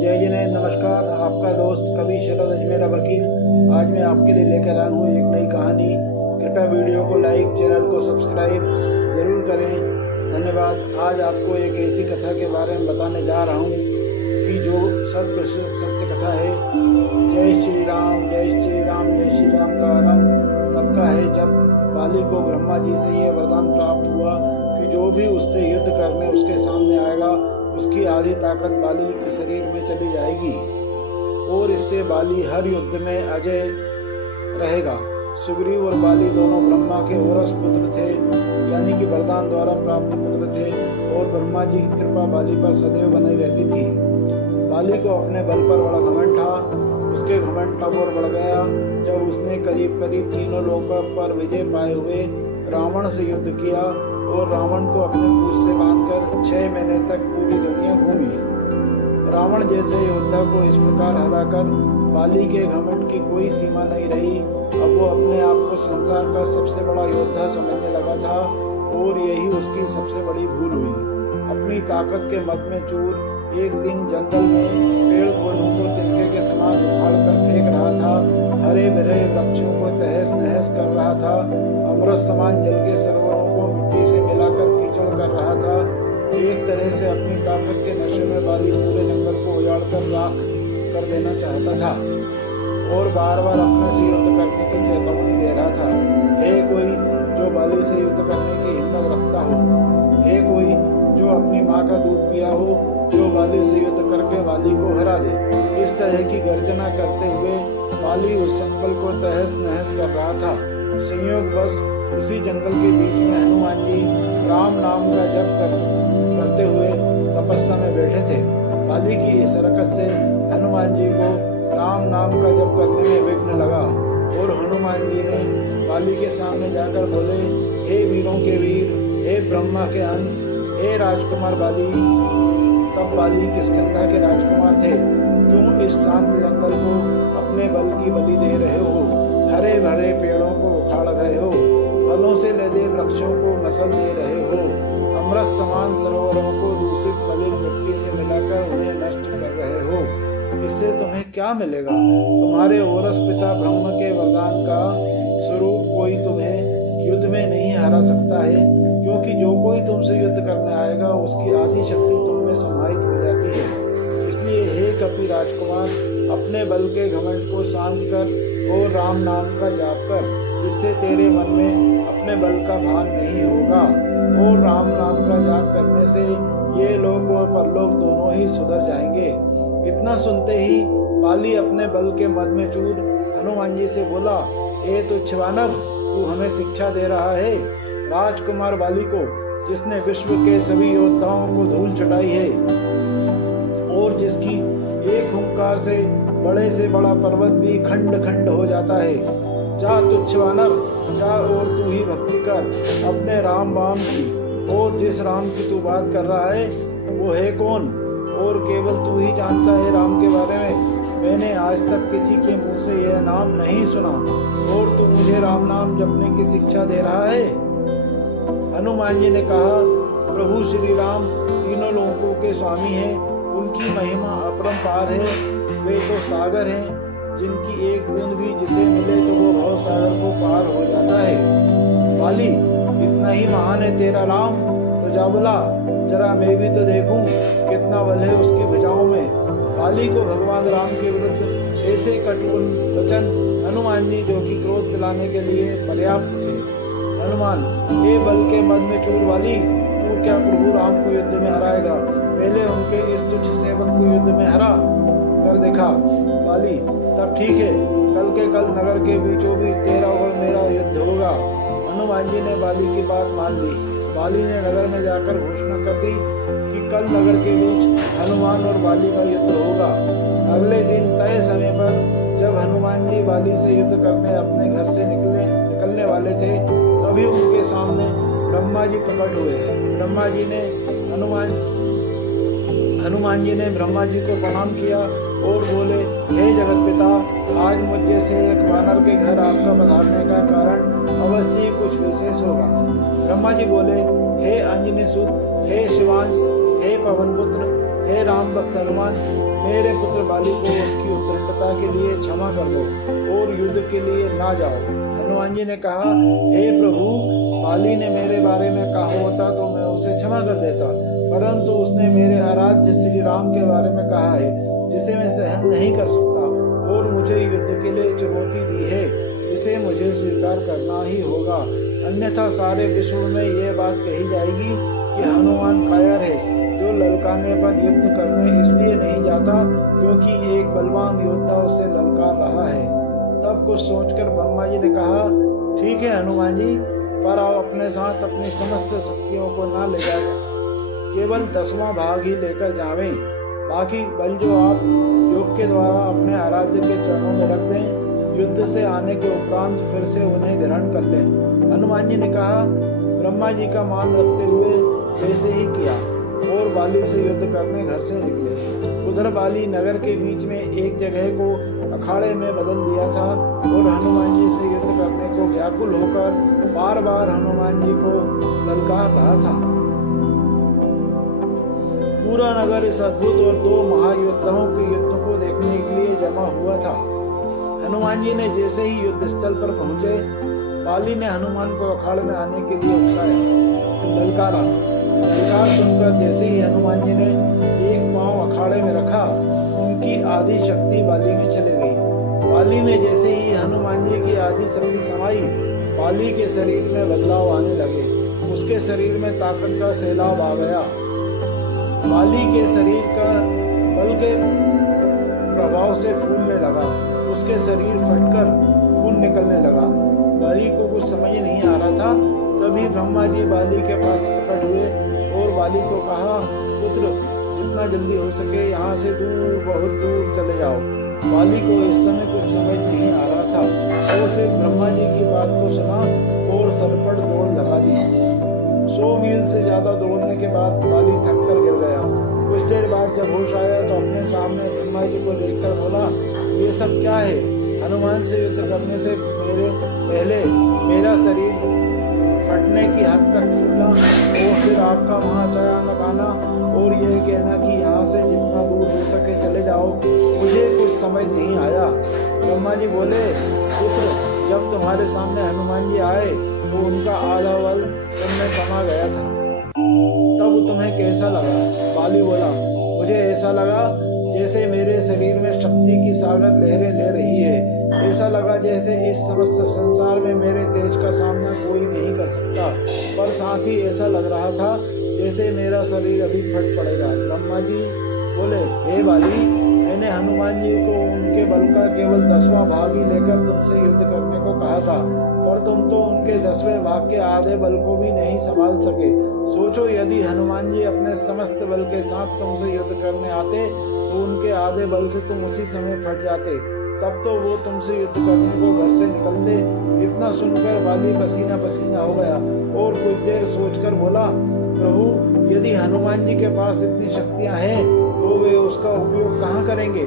जय जिनेंद्र, नमस्कार। आपका दोस्त कवि शरद अजमेरा वकील आज मैं आपके लिए लेकर आया हूँ एक नई कहानी। कृपया वीडियो को लाइक, चैनल को सब्सक्राइब जरूर करें। धन्यवाद। आज आपको एक ऐसी कथा के बारे में बताने जा रहा हूँ कि जो सत्य कथा है। जय श्री राम, जय श्री राम, जय श्री राम का आरंभ तब का है जब बाली को ब्रह्मा जी से यह वरदान प्राप्त हुआ कि जो भी उससे युद्ध करने उसके सामने आएगा उसकी आधी ताकत बाली के शरीर में चली जाएगी और इससे बाली हर युद्ध में अजय रहेगा। सुग्रीव और बाली दोनों ब्रह्मा के औरस पुत्र थे, यानी कि वरदान द्वारा प्राप्त पुत्र थे और ब्रह्मा जी की कृपा बाली पर सदैव बनी रहती थी। बाली को अपने बल पर बड़ा घमंड था। उसके घमंड तब और बढ़ गया जब उसने करीब करीब तीनों लोगों पर विजय पाए हुए रावण से युद्ध किया और रावण को अपने पूंछ से बांधकर 6 महीने तक पूरी दुनिया घूमी। रावण जैसे योद्धा को इस प्रकार हराकर बाली के घमंड की कोई सीमा नहीं रही। अब वो अपने आप को संसार का सबसे बड़ा योद्धा समझने लगा था और यही उसकी सबसे बड़ी भूल हुई। अपनी ताकत के मद में चूर एक दिन जंगल में पेड़ पौधों को तिनके के समान उखाड़ कर फेंक रहा था। हरे भरे वृक्षों को तहस नहस कर रहा था। अमृत समान जल के सरोवरों को मिट्टी से मिलाकर कीचड़ कर रहा था। एक तरह से अपनी ताकत के नशे में बाली पूरे जंगल को उजाड़ कर राख कर देना चाहता था और बार बार अपने से युद्ध करने की चेतावनी दे रहा था। हे कोई जो बाली से युद्ध करने की हिम्मत रखता हो, हे कोई जो अपनी माँ का दूध पिया हो, जो बाली से युद्ध करके बाली को हरा दे। इस तरह की गर्जना करते हुए बाली उस जंगल को तहस नहस कर रहा था। संयोगवश उसी जंगल के बीच में हनुमान जी राम नाम का जप करते हुए तपस्या में बैठे थे। बाली की इस हरकत से हनुमान जी को राम नाम का जप करने में विघ्न लगा और हनुमान जी ने बाली के सामने जाकर बोले, हे वीरों के वीर, हे ब्रह्मा के अंश, हे राजकुमार बाली। तब बाली किष्किंधा के राजकुमार थे। क्यों इस शांत जंगल को अपने बल की बलि दे रहे हो? हरे भरे पेड़ों को उखाड़ रहे हो, फलों से लदे वृक्षों को मसल दे रहे हो, अमृत समान सरोवरों को दूषित मलिन मिट्टी से मिलाकर उन्हें नष्ट कर रहे हो। इससे तुम्हें क्या मिलेगा? तुम्हारे औरस पिता ब्रह्म के वरदान का स्वरूप कोई तुम्हें युद्ध में नहीं हरा सकता है, क्योंकि जो कोई तुमसे युद्ध करने आएगा उसकी आधी शक्ति तुम में समाहित हो जाती है। इसलिए हे कपि राजकुमार, अपने बल के घमंड को शांत कर और राम नाम का जाप कर, जिससे तेरे मन में अपने बल का भान नहीं होगा और राम नाम का जाप करने से ये लोक और परलोक दोनों ही सुधर जाएंगे। इतना सुनते ही बाली अपने बल के मद में चूर हनुमान जी से बोला, ए तुच्छ वानर, तू हमें शिक्षा दे रहा है? राजकुमार बाली को, जिसने विश्व के सभी योद्धाओं को धूल चटाई है और जिसकी एक हुंकार से बड़ा पर्वत भी खंड खंड हो जाता है। जा तुच्छ वानर, जा और तू ही भक्ति कर अपने राम बाम की। और जिस राम की तू बात कर रहा है वो है कौन? और केवल तू ही जानता है राम के बारे में। मैंने आज तक किसी के मुंह से यह नाम नहीं सुना और तू मुझे राम नाम जपने की शिक्षा दे रहा है। हनुमान जी ने कहा, प्रभु श्री राम तीनों लोगों के स्वामी हैं, उनकी महिमा अपरंपार है। वे तो सागर हैं जिनकी एक बूंद भी जिसे मिले तो वो भव सागर को पार हो जाता है। बाली, इतना ही महान है तेरा राम? तो जा बुला, जरा मैं भी तो देखूं कितना बल है उसकी भुजाओं में। बाली को भगवान राम के विरुद्ध ऐसे कटु वचन हनुमान जी, जो कि क्रोध दिलाने के लिए पर्याप्त थे। हनुमान, ये बल के मद में चूर वाली, तू क्या प्रभु राम को युद्ध में हराएगा? पहले उनके इस तुच्छ सेवक को युद्ध में हरा कर देखा। बाली, तब ठीक है, कल के कल नगर के बीचों बीच तेरा और मेरा युद्ध होगा। हनुमान जी ने बाली की बात मान ली। बाली ने नगर में जाकर घोषणा कर दी कि कल नगर के बीच हनुमान और बाली का युद्ध होगा। अगले दिन तय समय पर जब हनुमान जी बाली से युद्ध करने अपने घर से निकलने वाले थे, तभी उनके सामने ब्रह्मा जी प्रकट हुए। हनुमान जी ने ब्रह्मा जी को प्रणाम किया और बोले, हे जगत पिता, आज मुझ जैसे एक वानर के घर आपका पधारने का कारण अवश्य ही कुछ विशेष होगा। ब्रह्मा जी बोले, हे अंजनी सुत, हे शिवांश, हे पवन पुत्र, हे राम भक्त हनुमान, मेरे पुत्र बाली को उसकी उद्दंडता के लिए क्षमा कर दो और युद्ध के लिए ना जाओ। हनुमान जी ने कहा, हे प्रभु, बाली ने मेरे बारे में कहा होता तो मैं उसे क्षमा कर देता, परंतु उसने मेरे आराध्य श्री राम के बारे में कहा है जिसे मैं सहन नहीं कर सकता और मुझे युद्ध के लिए चुनौती दी है, इसे मुझे स्वीकार करना ही होगा, अन्यथा सारे विश्व में यह बात कही जाएगी कि हनुमान कायर है, जो ललकारने पर युद्ध करने इसलिए नहीं जाता क्योंकि एक बलवान योद्धा उसे ललकार रहा है। तब कुछ सोचकर ब्रह्मा जी ने कहा, ठीक है हनुमान जी, पर आप अपने साथ अपनी समस्त शक्तियों को ना ले जाए, केवल 10वां भाग ही लेकर जावें, बाकी बल जो आप योग के द्वारा अपने आराध्य के चरणों में रख दें, युद्ध से आने के उपरांत फिर से उन्हें ग्रहण कर लें। हनुमान जी ने कहा, ब्रह्मा जी का मान रखते हुए वैसे ही किया और बाली से युद्ध करने घर से निकले। उधर बाली नगर के बीच में एक जगह को अखाड़े में बदल दिया था और हनुमान जी से युद्ध करने को व्याकुल होकर बार बार हनुमान जी को ललकार रहा था। पूरा नगर इस अद्भुत और 2 महायोद्धाओं के युद्ध को देखने के लिए जमा हुआ था। हनुमान जी ने जैसे ही युद्ध स्थल पर पहुंचे, बाली ने हनुमान को अखाड़े में आने के लिए उकसाया, ललकारा। ललकार सुनकर जैसे ही हनुमान जी ने एक पांव अखाड़े में रखा, उनकी आधी शक्ति बाली में चली गई। बाली में जैसे ही हनुमान जी की आधी शक्ति समाई, बाली के शरीर में बदलाव आने लगे, उसके शरीर में ताकत का सैलाब आ गया। बाली के शरीर का बल के प्रभाव से फूलने लगा, उसके शरीर फटकर खून निकलने लगा। बाली को कुछ समझ नहीं आ रहा था। तभी ब्रह्मा जी बाली के पास प्रकट हुए और बाली को कहा, पुत्र, जितना जल्दी हो सके यहाँ से दूर, बहुत दूर चले जाओ। बाली को इस समय कुछ समझ नहीं आ रहा था, वो सिर्फ ब्रह्मा जी की बात को सुना और सरपट दौड़ लगा दी। 100 मील से ज्यादा दौड़ने के बाद बाली थक कर गिर गया। कुछ देर बाद जब होश आया तो अपने सामने ब्रह्मा जी को देखकर बोला, ये सब क्या है? हनुमान से युद्ध करने से पहले मेरा शरीर फटने की हद तक फूला और फिर आपका वहाँ अचानक आना और यह कहना कि यहाँ से जितना दूर हो सके चले जाओ, मुझे कुछ समझ नहीं आया। ब्रह्मा जी बोले, पुत्र, जब तुम्हारे सामने हनुमान जी आए तो उनका आधा बल तुमने समा गया था, तब तुम्हें कैसा लगा? बाली बोला, मुझे ऐसा लगा जैसे मेरे शरीर में शक्ति की सागर लहरें ले रही है। ऐसा लगा जैसे इस समस्त संसार में मेरे तेज का सामना कोई नहीं कर सकता, पर साथ ही ऐसा लग रहा था जैसे मेरा शरीर अभी फट पड़ेगा। ब्रह्मा जी बोले, हे बाली, मैंने हनुमान जी को उनके बल का केवल 10वां भाग ही लेकर तुमसे युद्ध करने को कहा था, पर तुम तो उनके 10वें भाग के आधे बल को भी नहीं संभाल सके। सोचो, यदि हनुमान जी अपने समस्त बल के साथ तुमसे युद्ध करने आते तो उनके आधे बल से तुम उसी समय फट जाते, तब तो वो तुमसे युद्ध करने को घर से निकलते। इतना सुनकर बाली पसीना पसीना हो गया और कुछ देर सोचकर बोला, प्रभु, यदि हनुमान जी के पास इतनी शक्तियां हैं तो वे उसका उपयोग कहाँ करेंगे?